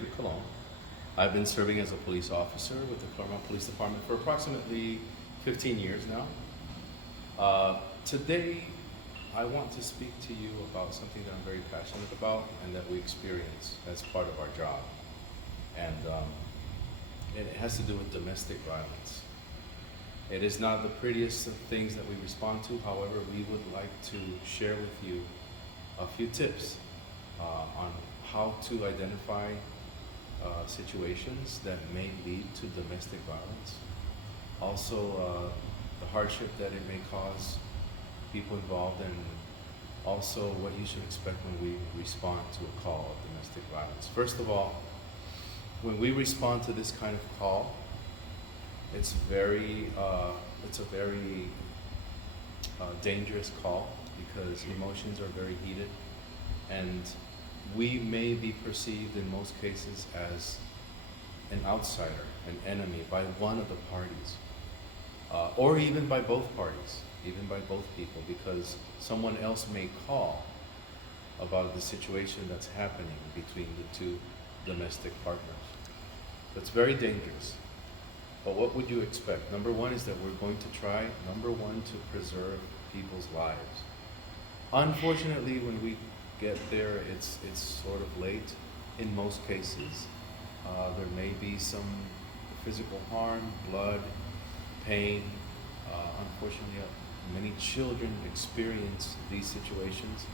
David Cologne. I've been serving as a police officer with the Clermont Police Department for approximately 15 years now. Today, I want to speak to you about something that I'm very passionate about and that we experience as part of our job. And it has to do with domestic violence. It is not the prettiest of things that we respond to. However, we would like to share with you a few tips on how to identify situations that may lead to domestic violence. Also, the hardship that it may cause people involved, and also what you should expect when we respond to a call of domestic violence. First of all, when we respond to this kind of call, it's a very dangerous call because emotions are very heated, and we may be perceived in most cases as an outsider, an enemy by one of the parties, or even by both parties, even by both people, because someone else may call about the situation that's happening between the two domestic partners. That's very dangerous. But what would you expect? Number one is that we're going to try, to preserve people's lives. Unfortunately, when we get there, it's sort of late in most cases. There may be some physical harm, blood, pain. Unfortunately, many children experience these situations.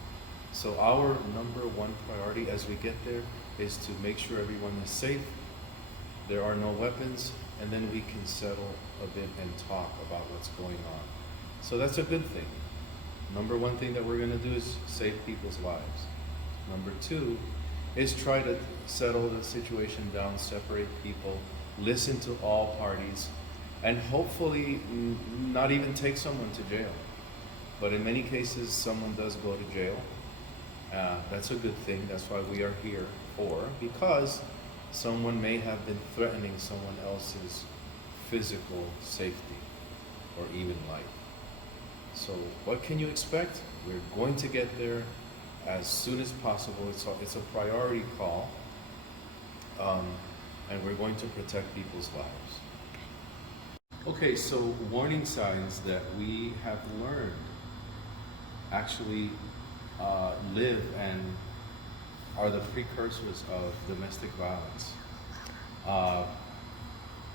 So our number one priority as we get there is to make sure everyone is safe, there are no weapons, and then we can settle a bit and talk about what's going on. So that's a good thing. Number one thing that we're going to do is save people's lives. Number two is try to settle the situation down, separate people, listen to all parties, and hopefully not even take someone to jail. But in many cases, someone does go to jail. That's a good thing. That's why we are here because someone may have been threatening someone else's physical safety or even life. So what can you expect? We're going to get there as soon as possible. It's a priority call, and we're going to protect people's lives. Okay, so warning signs that we have learned actually live and are the precursors of domestic violence.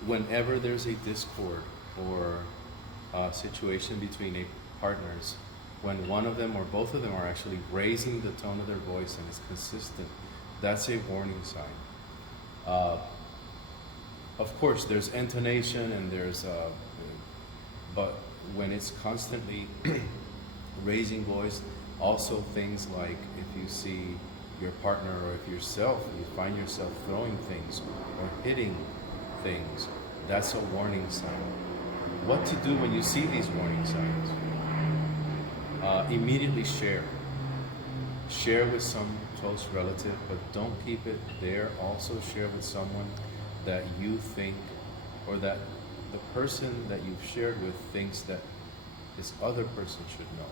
Whenever there's a discord or a situation between partners, when one of them or both of them are actually raising the tone of their voice and it's consistent, that's a warning sign. Of course, there's intonation and but when it's constantly raising voice, also things like if you see your partner or if you find yourself throwing things or hitting things, that's a warning sign. What to do when you see these warning signs? Immediately share. Share with some close relative, but don't keep it there. Also share with someone that you think, or that the person that you've shared with thinks that this other person should know.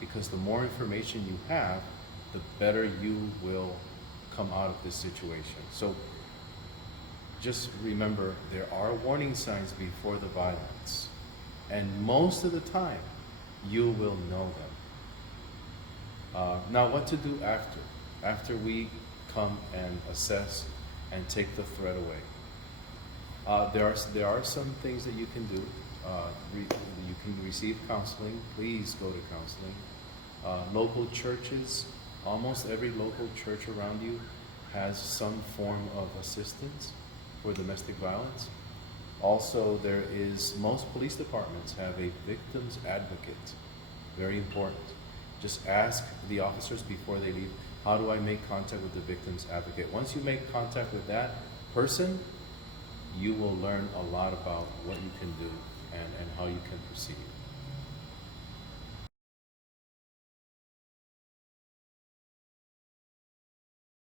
Because the more information you have, the better you will come out of this situation. So just remember, there are warning signs before the violence, and most of the time you will know them. Now, what to do after we come and assess and take the threat away? There are some things that you can do. You can receive counseling. Please go to counseling. Local churches, almost every local church around you has some form of assistance for domestic violence. Also, most police departments have a victim's advocate. Very important. Just ask the officers before they leave, how do I make contact with the victim's advocate? Once you make contact with that person, you will learn a lot about what you can do and how you can proceed.